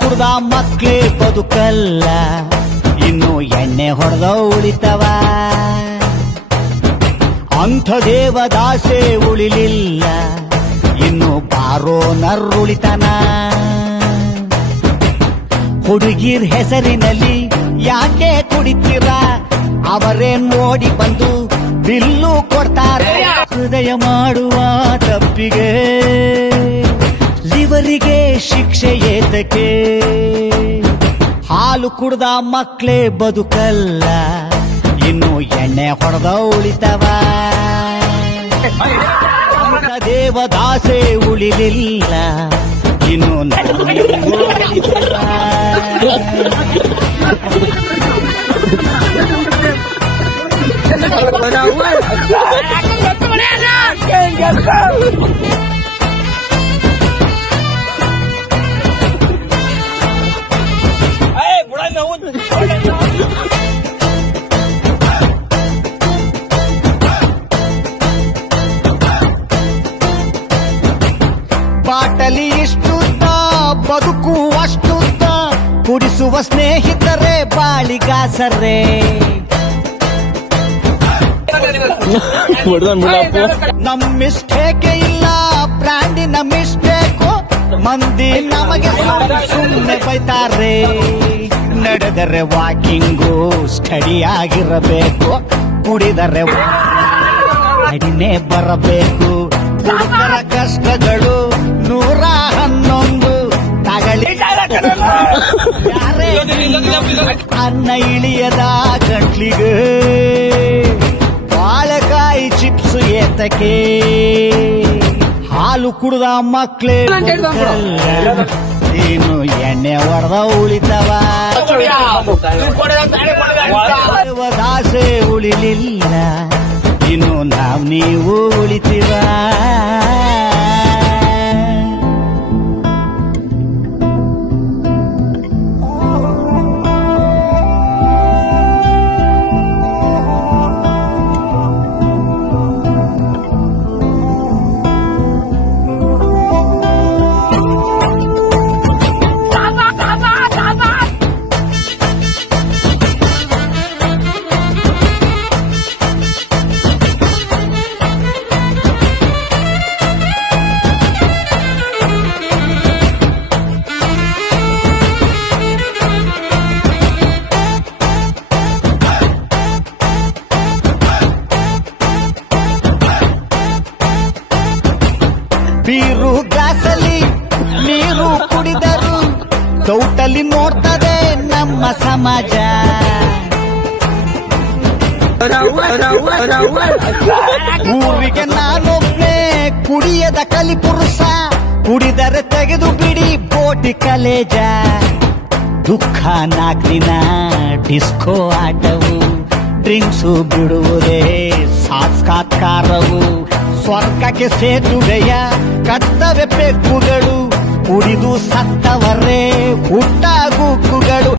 ಕುಡ್ದ ಮಕ್ಳೇ ಬದುಕಲ್ಲ, ಇನ್ನು ಎಣ್ಣೆ ಹೊಡೆದ ಉಳಿತವ. ಅಂಥ ದೇವದಾಸೆ ಉಳಿಲಿಲ್ಲ, ಇನ್ನು ಬಾರೋ ನರ್ರುಳಿತನ. ಹುಡುಗಿರ್ ಹೆಸರಿನಲ್ಲಿ ಯಾಕೆ ಕುಡಿತೀರ, ಅವರೇನ್ ನೋಡಿ ಬಂದು ಬಿಲ್ಲು ಕೊಡ್ತಾರೆ. ಹೃದಯ ಮಾಡುವ ತಪ್ಪಿಗೆ ಲಿವರಿಗೆ ಶಿಕ್ಷೆ ಏತಕ್ಕೆ. ಹಾಲು ಕುಡ್ದ ಮಕ್ಳೇ ಬದುಕಲ್ಲ, ಇನ್ನು ಎಣ್ಣೆ ಹೊಡೆದ ಉಳಿತವ. ದೇವದಾಸೆ ಉಳಿಲಿಲ್ಲ, ಇನ್ನು ಬಾಟಲಿ ಇಷ್ಟುದ್ದ ಬದುಕು ಅಷ್ಟುದ್ದ, ಕುಡಿಸುವ ಸ್ನೇಹಿತರೆ ಬಾಳಿಗಾಸರೇ. ನಮ್ ಮಿಸ್ಟೇಕೆ ಇಲ್ಲ, ಬ್ರ್ಯಾಂಡಿನ ಮಿಸ್ಟೇಕು. ಮಂದಿ ನಮಗೆ ಸುಮ್ಮನೆ ಬೈತಾರೆ. ನಡೆದರೆ ವಾಕಿಂಗು ಸ್ಟಡಿ ಆಗಿರಬೇಕು, ಕುಡಿದರೆ ಕಡಿಮೆ ಬರಬೇಕು. ಹುಡುಗರ ಕಷ್ಟಗಳು 111 ತಗಳಿ ಅನ್ನ ಇಳಿಯದ ಗಂಟ್ಲಿಗೆ ಬಾಳೆಕಾಯಿ ಚಿಪ್ಸ್ ಏತಕ್ಕೆ. ಹಾಲು ಕುಡ್ದ ಮಕ್ಳೇ ಏನು ಎಣ್ಣೆ ಹೊಡೆದ ಉಳಿತವ. ದಾಸೆ ಉಳಿಲಿಲ್ಲ, ಇನ್ನು ನೀವು ಉಳಿತೀವ. ಬೀರು ಗ್ಲಾಸಲ್ಲಿ ನೀರು ಕುಡಿದರು ತೌಟಲ್ಲಿ ನೋಡ್ತದೆ ನಮ್ಮ ಸಮಾಜ. ಊರಿಗೆ ನಾನೊಬ್ಬನೇ ಕುಡಿಯದ ಕಲಿಪುರುಷ, ಕುಡಿದರೆ ತೆಗೆದು ಬಿಡಿ ಬೋಟಿ ಕಲೇಜ. ದುಃಖ 4 ದಿನ ಡಿಸ್ಕೋ ಆಟವು, ಡ್ರಿಂಕ್ಸು ಬಿಡುವುದೇ ಸಾತ್ಕಾರವು. ಸ್ವರ್ಗಕ್ಕೆ ಸೇತುವೆಯ ಕರ್ತವ್ಯ ಪೆಕ್ಕುಗಳು, ಕುಡಿದು ಸತ್ತವರೇ ಹುಟ್ಟಾಗುಕ್ಕುಗಳು.